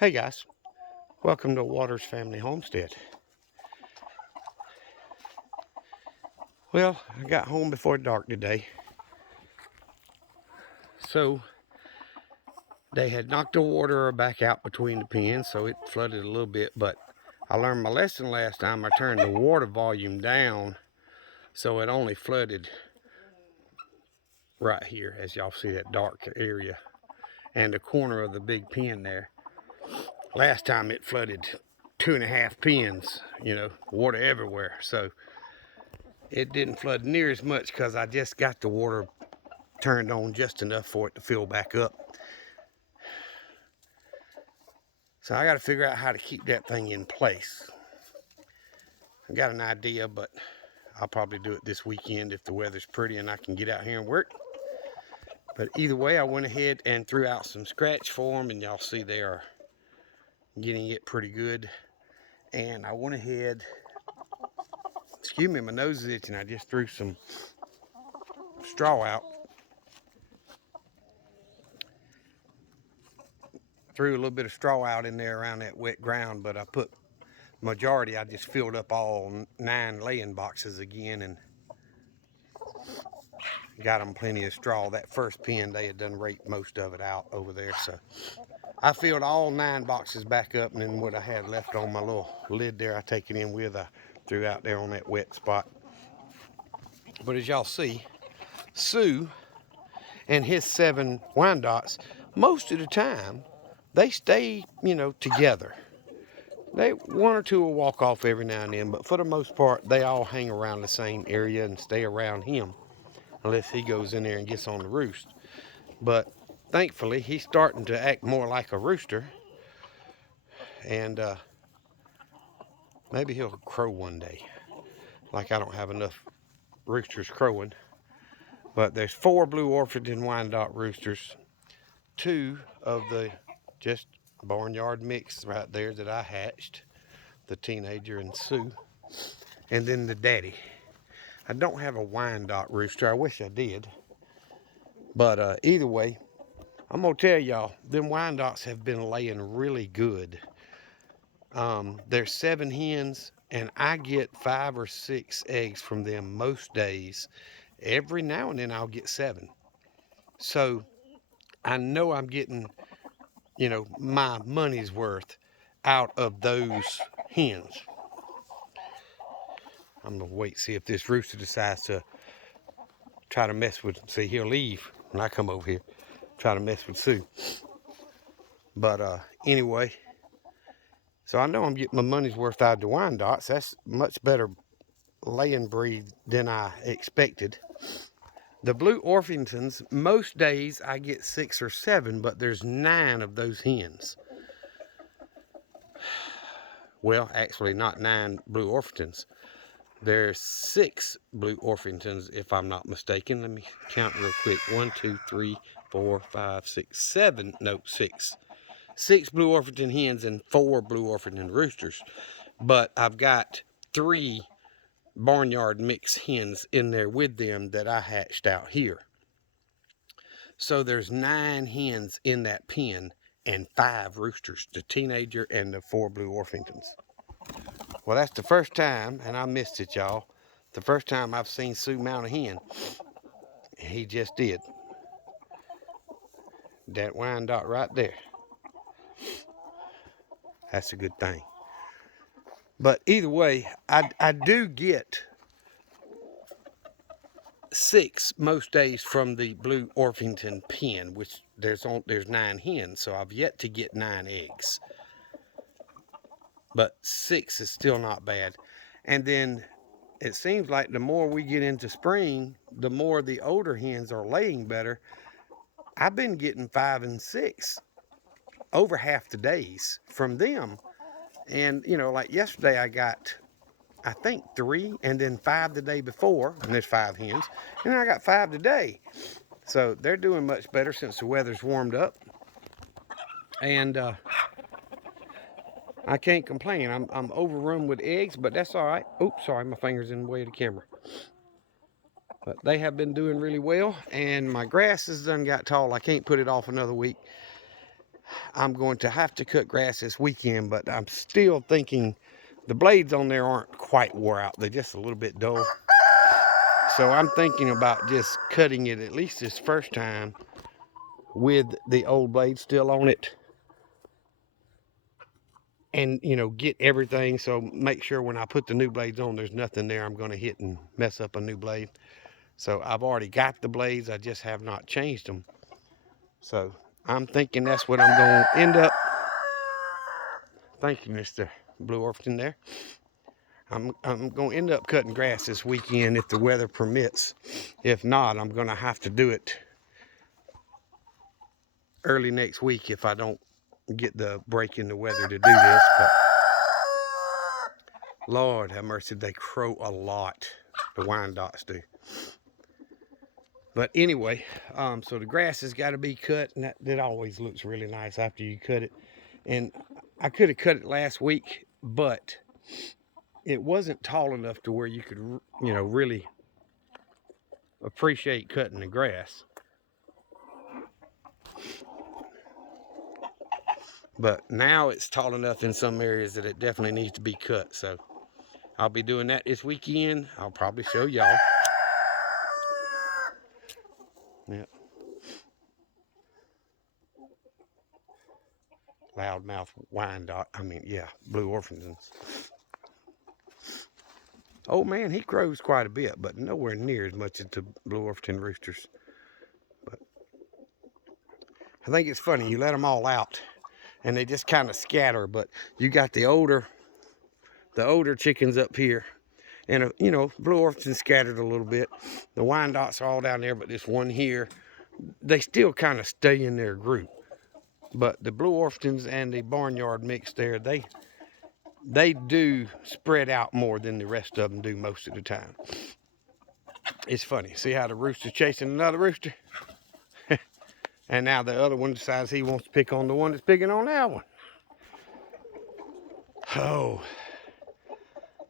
Hey guys, welcome to Waters Family Homestead. Well, I got home before dark today. So they had knocked the water back out between the pens, so it flooded a little bit, but I learned my lesson last time. I turned the water volume down so it only flooded right here, as y'all see that dark area and the corner of the big pen there. Last time it flooded 2.5 pens, water everywhere. So it didn't flood near as much because I just got the water turned on just enough for it to fill back up. So I got to figure out how to keep that thing in place. I got an idea, but I'll probably do it this weekend if the weather's pretty and I can get out here and work. But either way, I went ahead and threw out some scratch for them, and y'all see they are getting it pretty good. And I went ahead, excuse me, my nose is itching. I just threw some straw out. Threw a little bit of straw out in there around that wet ground, but I put majority, I just filled up all 9 laying boxes again and got them plenty of straw. That first pen, they had done raked most of it out over there. So I filled all 9 boxes back up, and then what I had left on my little lid there, I take it in with, I threw out there on that wet spot. But as y'all see, Sue and his 7 Wyandottes, most of the time, they stay, together. One or two will walk off every now and then, but for the most part, they all hang around the same area and stay around him, unless he goes in there and gets on the roost. But thankfully, he's starting to act more like a rooster, and maybe he'll crow one day. Like I don't have enough roosters crowing, but there's 4 blue Orpington Wyandotte roosters, 2 of the just barnyard mix right there that I hatched, the teenager and Sue, and then the daddy. I don't have a Wyandotte rooster. I wish I did. But either way, I'm going to tell y'all, them Wyandottes have been laying really good. There's 7 hens, and I get 5 or 6 eggs from them most days. Every now and then I'll get 7. So I know I'm getting, my money's worth out of those hens. I'm going to wait, see if this rooster decides to try to mess with, see, he'll leave when I come over here, try to mess with Sue. But anyway, so I know I'm getting my money's worth out of the Wyandottes. That's much better laying breed than I expected. The blue Orpingtons, most days I get 6 or 7, but there's 9 of those hens. Well, actually not 9 blue Orpingtons. There's 6 blue Orpingtons, if I'm not mistaken. Let me count real quick. 1, 2, 3, 4, 5, 6, 7. No, 6. 6 blue Orpington hens and 4 blue Orpington roosters. But I've got 3 barnyard mix hens in there with them that I hatched out here. So there's 9 hens in that pen and 5 roosters, the teenager and the 4 blue Orpingtons. Well, that's the first time, and I missed it, y'all. The first time I've seen Sue mount a hen. He just did. That Wyandotte right there. That's a good thing. But either way, I do get 6 most days from the blue Orpington pen, which there's 9 hens, so I've yet to get 9 eggs. But 6 is still not bad. And then it seems like the more we get into spring, the more the older hens are laying better. I've been getting 5 and 6 over half the days from them. And, like yesterday I got, I think 3 and then 5 the day before, and there's 5 hens, and I got 5 today. So they're doing much better since the weather's warmed up. And I can't complain. I'm overrun with eggs, but that's all right. Oops, sorry, my finger's in the way of the camera. But they have been doing really well, and my grass has done got tall. I can't put it off another week. I'm going to have to cut grass this weekend, but I'm still thinking the blades on there aren't quite wore out. They're just a little bit dull. So I'm thinking about just cutting it at least this first time with the old blade still on it. And, you know, get everything, so make sure when I put the new blades on, there's nothing there I'm going to hit and mess up a new blade. So I've already got the blades, I just have not changed them. So I'm thinking that's what I'm going to end up. Thank you, Mr. Blue Orpington there. I'm going to end up cutting grass this weekend if the weather permits. If not, I'm going to have to do it early next week if I don't get the break in the weather to do this. But Lord have mercy, they crow a lot. The Wyandottes do. But anyway, so the grass has got to be cut, and that always looks really nice after you cut it. And I could have cut it last week, but it wasn't tall enough to where you could, you know, really appreciate cutting the grass. But now it's tall enough in some areas that it definitely needs to be cut. So I'll be doing that this weekend. I'll probably show y'all. Yep. Loudmouth Wyandotte. I mean, yeah, Blue Orpingtons. Oh man, he crows quite a bit, but nowhere near as much as the Blue Orpington Roosters. But I think it's funny, you let them all out and they just kind of scatter, but you got the older chickens up here, and you know, Blue Orpington scattered a little bit. The Wyandottes are all down there, but this one here, they still kind of stay in their group. But the Blue Orpingtons and the barnyard mix there, they do spread out more than the rest of them do most of the time. It's funny. See how the rooster's chasing another rooster? And now the other one decides he wants to pick on the one that's picking on that one. Oh,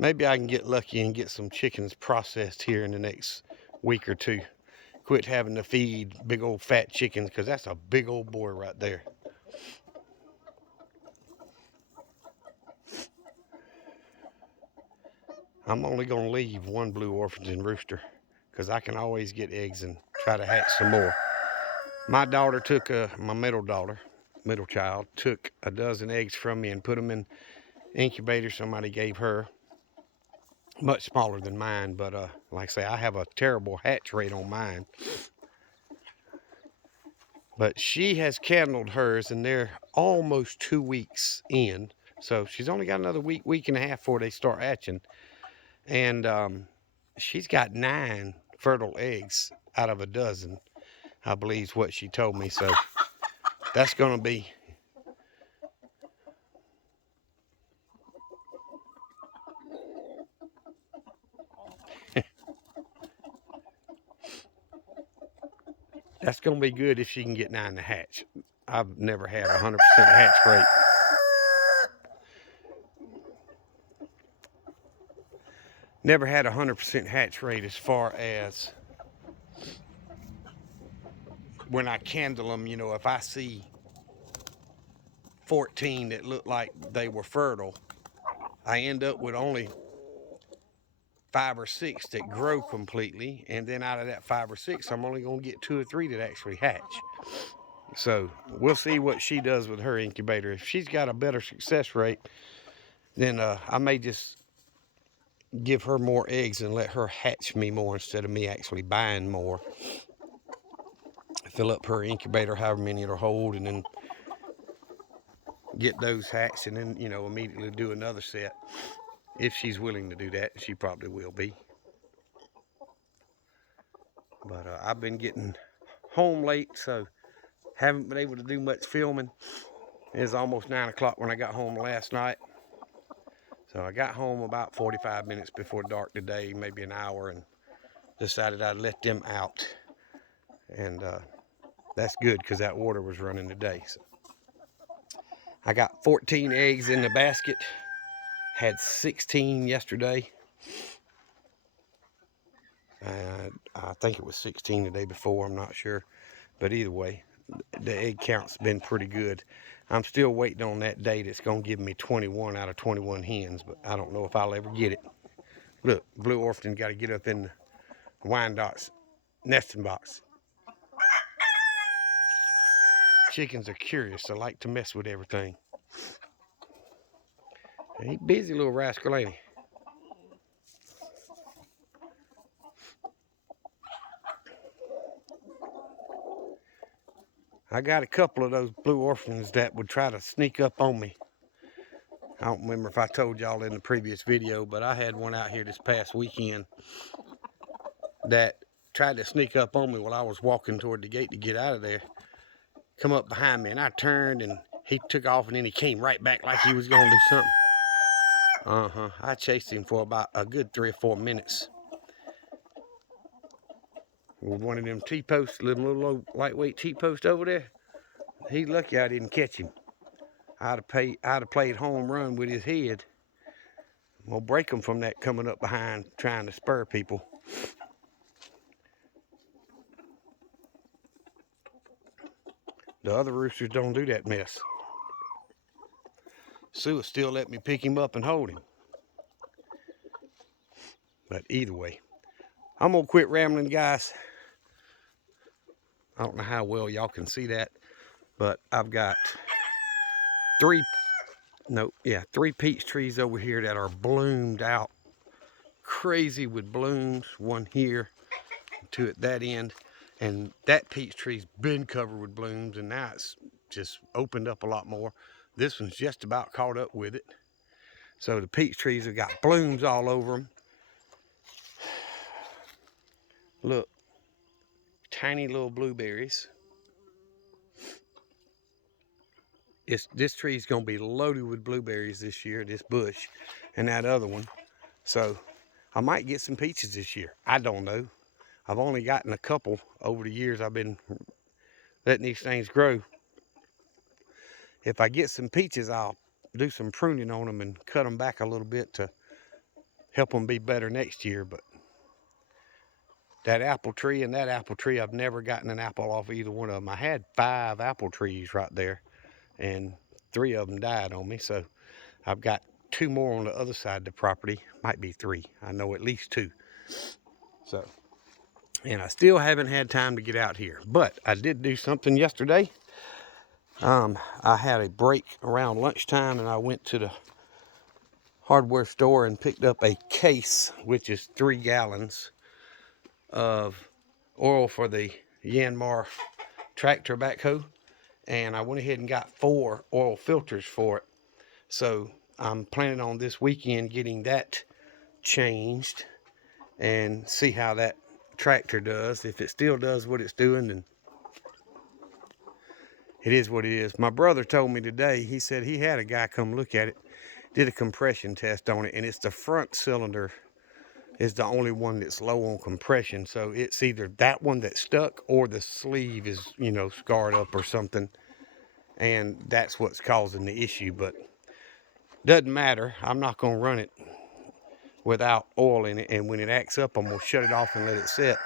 maybe I can get lucky and get some chickens processed here in the next week or two. Quit having to feed big old fat chickens, because that's a big old boy right there. I'm only going to leave one Blue Orpington rooster, because I can always get eggs and try to hatch some more. My daughter took, my middle child, took a dozen eggs from me and put them in incubator somebody gave her. Much smaller than mine, but like I say, I have a terrible hatch rate on mine. But she has candled hers, and they're almost 2 weeks in. So she's only got another week and a half before they start hatching. And she's got 9 fertile eggs out of a dozen, I believe is what she told me. So that's going to be... That's going to be good if she can get 9 to hatch. I've never had a 100% hatch rate. Never had a 100% hatch rate as far as when I candle them. You know, if I see 14 that look like they were fertile, I end up with only 5 or 6 that grow completely, and then out of that 5 or 6, I'm only going to get 2 or 3 that actually hatch. So we'll see what she does with her incubator. If she's got a better success rate, then I may just give her more eggs and let her hatch me more instead of me actually buying more. Fill up her incubator, however many it'll hold, and then get those hatched, and then, you know, immediately do another set. If she's willing to do that, she probably will be. But I've been getting home late, so haven't been able to do much filming. It was almost 9 o'clock when I got home last night. So I got home about 45 minutes before dark today, maybe an hour, and decided I'd let them out. And that's good, because that water was running today. So I got 14 eggs in the basket. Had 16 yesterday. I think it was 16 the day before, I'm not sure. But either way, the egg count's been pretty good. I'm still waiting on that day that's going to give me 21 out of 21 hens, but I don't know if I'll ever get it. Look, Blue Orpington got to get up in the Wyandotte's nesting box. Chickens are curious. They like to mess with everything. He busy little rascal, ain't he? I got a couple of those Blue Orphans that would try to sneak up on me. I don't remember if I told y'all in the previous video, but I had one out here this past weekend that tried to sneak up on me while I was walking toward the gate to get out of there. Come up behind me, and I turned, and he took off, and then he came right back like he was going to do something. I chased him for about a good 3 or 4 minutes. With one of them T-posts, little old lightweight T-post over there. He's lucky I didn't catch him. I'd have played home run with his head. We'll break him from that coming up behind trying to spur people. The other roosters don't do that mess. Sue will still let me pick him up and hold him. But either way, I'm gonna quit rambling, guys. I don't know how well y'all can see that, but I've got three peach trees over here that are bloomed out crazy with blooms. One here, two at that end, and that peach tree's been covered with blooms, and now it's just opened up a lot more. This one's just about caught up with it. So the peach trees have got blooms all over them. Look, tiny little blueberries. This tree's gonna be loaded with blueberries this year, this bush, and that other one. So I might get some peaches this year. I don't know. I've only gotten a couple over the years I've been letting these things grow. If I get some peaches, I'll do some pruning on them and cut them back a little bit to help them be better next year. But that apple tree and that apple tree, I've never gotten an apple off either one of them. I had 5 apple trees right there, and 3 of them died on me. So I've got 2 more on the other side of the property. Might be 3. I know at least 2. So, and I still haven't had time to get out here. But I did do something yesterday. I had a break around lunchtime, and I went to the hardware store and picked up a case, which is 3 gallons of oil for the Yanmar tractor backhoe. And I went ahead and got 4 oil filters for it. So I'm planning on this weekend getting that changed and see how that tractor does. If it still does what it's doing, then it is what it is. My brother told me today, he said he had a guy come look at it, did a compression test on it, and it's the front cylinder is the only one that's low on compression. So it's either that one that's stuck or the sleeve is, you know, scarred up or something. And that's what's causing the issue. But doesn't matter. I'm not going to run it without oil in it. And when it acts up, I'm going to shut it off and let it sit.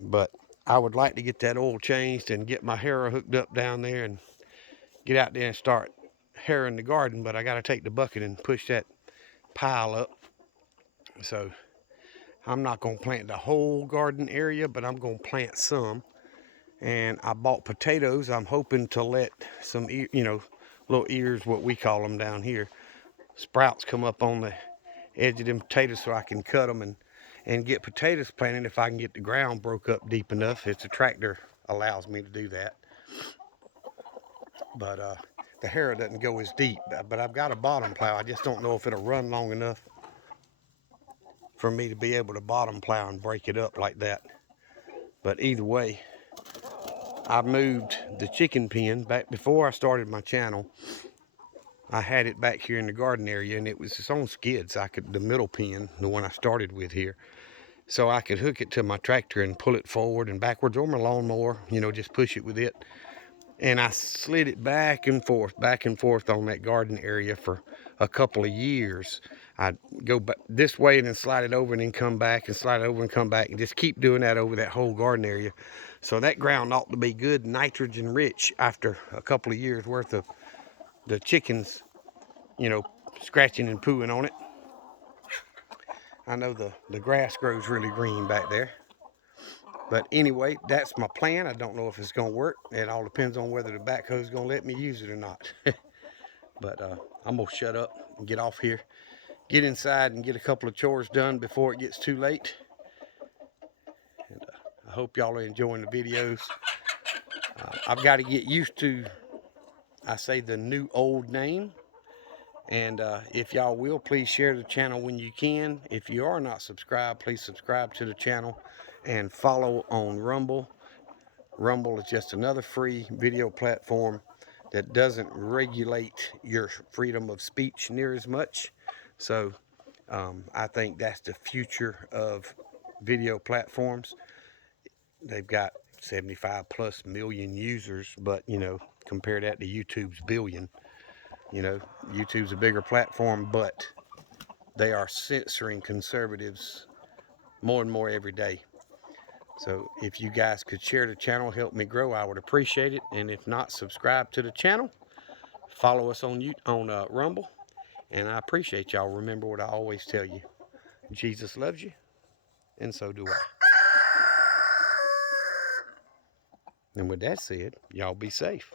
But I would like to get that oil changed and get my harrow hooked up down there and get out there and start harrowing the garden. But I got to take the bucket and push that pile up. So I'm not going to plant the whole garden area, but I'm going to plant some. And I bought potatoes. I'm hoping to let some, you know, little ears, what we call them down here, sprouts come up on the edge of them potatoes so I can cut them and get potatoes planted if I can get the ground broke up deep enough. It's a tractor allows me to do that. But the harrow doesn't go as deep. But I've got a bottom plow. I just don't know if it'll run long enough for me to be able to bottom plow and break it up like that. But either way, I moved the chicken pen back before I started my channel. I had it back here in the garden area, and it was its own skids. The middle pen, the one I started with here, so I could hook it to my tractor and pull it forward and backwards, or my lawnmower, you know, just push it with it. And I slid it back and forth on that garden area for a couple of years. I'd go back this way and then slide it over and then come back and slide it over and come back and just keep doing that over that whole garden area. So that ground ought to be good nitrogen rich after a couple of years worth of the chickens, you know, scratching and pooing on it. I know the grass grows really green back there. But anyway, that's my plan. I don't know if it's going to work. It all depends on whether the backhoe's going to let me use it or not. But I'm going to shut up and get off here. Get inside and get a couple of chores done before it gets too late. And I hope y'all are enjoying the videos. I've got to get used to, I say, the new old name. And if y'all will, please share the channel when you can. If you are not subscribed, please subscribe to the channel and follow on Rumble. Rumble is just another free video platform that doesn't regulate your freedom of speech near as much. So I think that's the future of video platforms. They've got 75 plus million users, but you know, compare that to YouTube's billion. You know, YouTube's a bigger platform, but they are censoring conservatives more and more every day. So if you guys could share the channel, help me grow, I would appreciate it. And if not, subscribe to the channel. Follow us on Rumble. And I appreciate y'all. Remember what I always tell you. Jesus loves you, and so do I. And with that said, y'all be safe.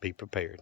Be prepared.